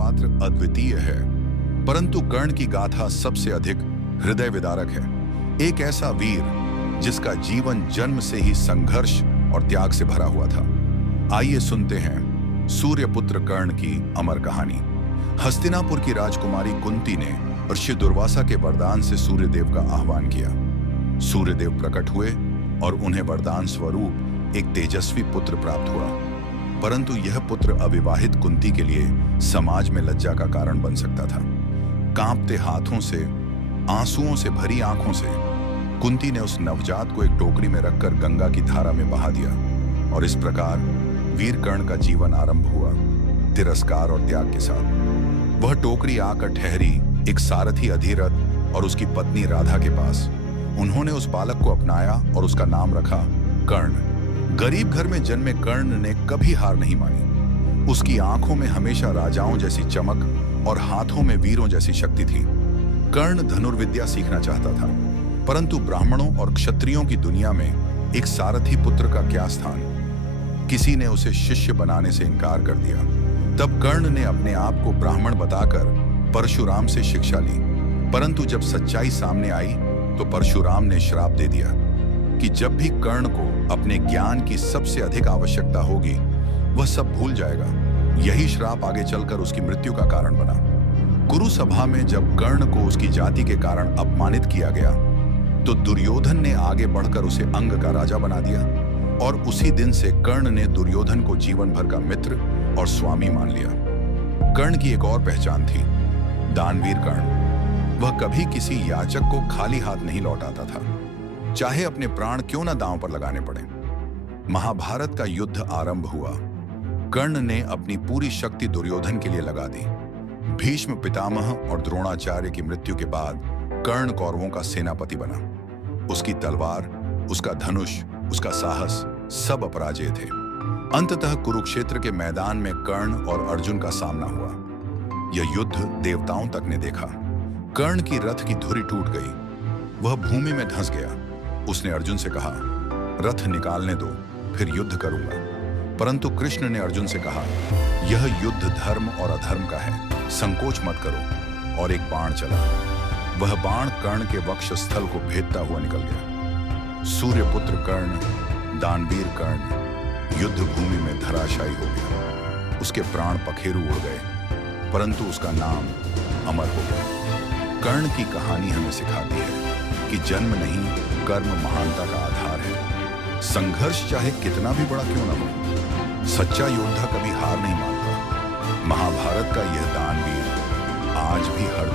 पात्र अद्वितीय है, परंतु कर्ण की गाथा सबसे अधिक हृदय विदारक है। एक ऐसा वीर जिसका जीवन जन्म से ही संघर्ष और त्याग से भरा हुआ था। आइए सुनते हैं सूर्यपुत्र कर्ण की अमर कहानी। हस्तिनापुर की राजकुमारी कुंती ने ऋषि दुर्वासा के वरदान से सूर्यदेव का आह्वान किया। सूर्यदेव प्रकट हुए और उन्हें वरदान स्वरूप एक तेजस्वी पुत्र प्राप्त हुआ, परंतु यह पुत्र अविवाहित कुंती के लिए समाज में लज्जा का कारण बन सकता था। कांपते हाथों से, आंसुओं से भरी आंखों से कुंती ने उस नवजात को एक टोकरी में रखकर गंगा की धारा में बहा दिया और इस प्रकार वीर कर्ण का जीवन आरंभ हुआ, तिरस्कार और त्याग के साथ। वह टोकरी आकर ठहरी एक सारथी अधिरथ और उसकी पत्नी राधा के पास। उन्होंने उस बालक को अपनाया और उसका नाम रखा कर्ण। गरीब घर में जन्मे कर्ण ने कभी हार नहीं मानी। उसकी आंखों में हमेशा राजाओं जैसी चमक और हाथों में वीरों जैसी शक्ति थी। कर्ण धनुर्विद्या सीखना चाहता था, परंतु ब्राह्मणों और क्षत्रियों की दुनिया में एक सारथी पुत्र का क्या स्थान। किसी ने उसे शिष्य बनाने से इनकार कर दिया। तब कर्ण ने अपने आप को ब्राह्मण बताकर परशुराम से शिक्षा ली, परंतु जब सच्चाई सामने आई तो परशुराम ने श्राप दे दिया कि जब भी कर्ण को अपने ज्ञान की सबसे अधिक आवश्यकता होगी वह सब भूल जाएगा। यही श्राप आगे चलकर उसकी मृत्यु का कारण बना। कुरु सभा में जब कर्ण को उसकी जाति के कारण अपमानित किया गया तो दुर्योधन ने आगे बढ़कर उसे अंग का राजा बना दिया और उसी दिन से कर्ण ने दुर्योधन को जीवन भर का मित्र और स्वामी मान लिया। कर्ण की एक और पहचान थी, दानवीर कर्ण। वह कभी किसी याचक को खाली हाथ नहीं लौटाता था, चाहे अपने प्राण क्यों न दांव पर लगाने पड़े। महाभारत का युद्ध आरंभ हुआ। कर्ण ने अपनी पूरी शक्ति दुर्योधन के लिए लगा दी। भीष्म पितामह और द्रोणाचार्य की मृत्यु के बाद कर्ण कौरवों का सेनापति बना। उसकी तलवार, उसका धनुष, उसका साहस सब अपराजेय थे। अंततः कुरुक्षेत्र के मैदान में कर्ण और अर्जुन का सामना हुआ। यह युद्ध देवताओं तक ने देखा। कर्ण की रथ की धुरी टूट गई, वह भूमि में धंस गया। उसने अर्जुन से कहा, रथ निकालने दो, फिर युद्ध करूंगा। परंतु कृष्ण ने अर्जुन से कहा, यह युद्ध धर्म और अधर्म का है, संकोच मत करो। और एक बाण चला। वह बाण कर्ण के वक्षस्थल को भेदता हुआ निकल गया। सूर्यपुत्र कर्ण, दानवीर कर्ण युद्ध भूमि में धराशायी हो गया। उसके प्राण पखेरु उड़ गए, परंतु उसका नाम अमर हो गया। कर्ण की कहानी हमें सिखाती है कि जन्म नहीं, कर्म महानता का आधार है। संघर्ष चाहे कितना भी बड़ा क्यों न हो, सच्चा योद्धा कभी हार नहीं मानता। महाभारत का यह दानवीर आज भी हर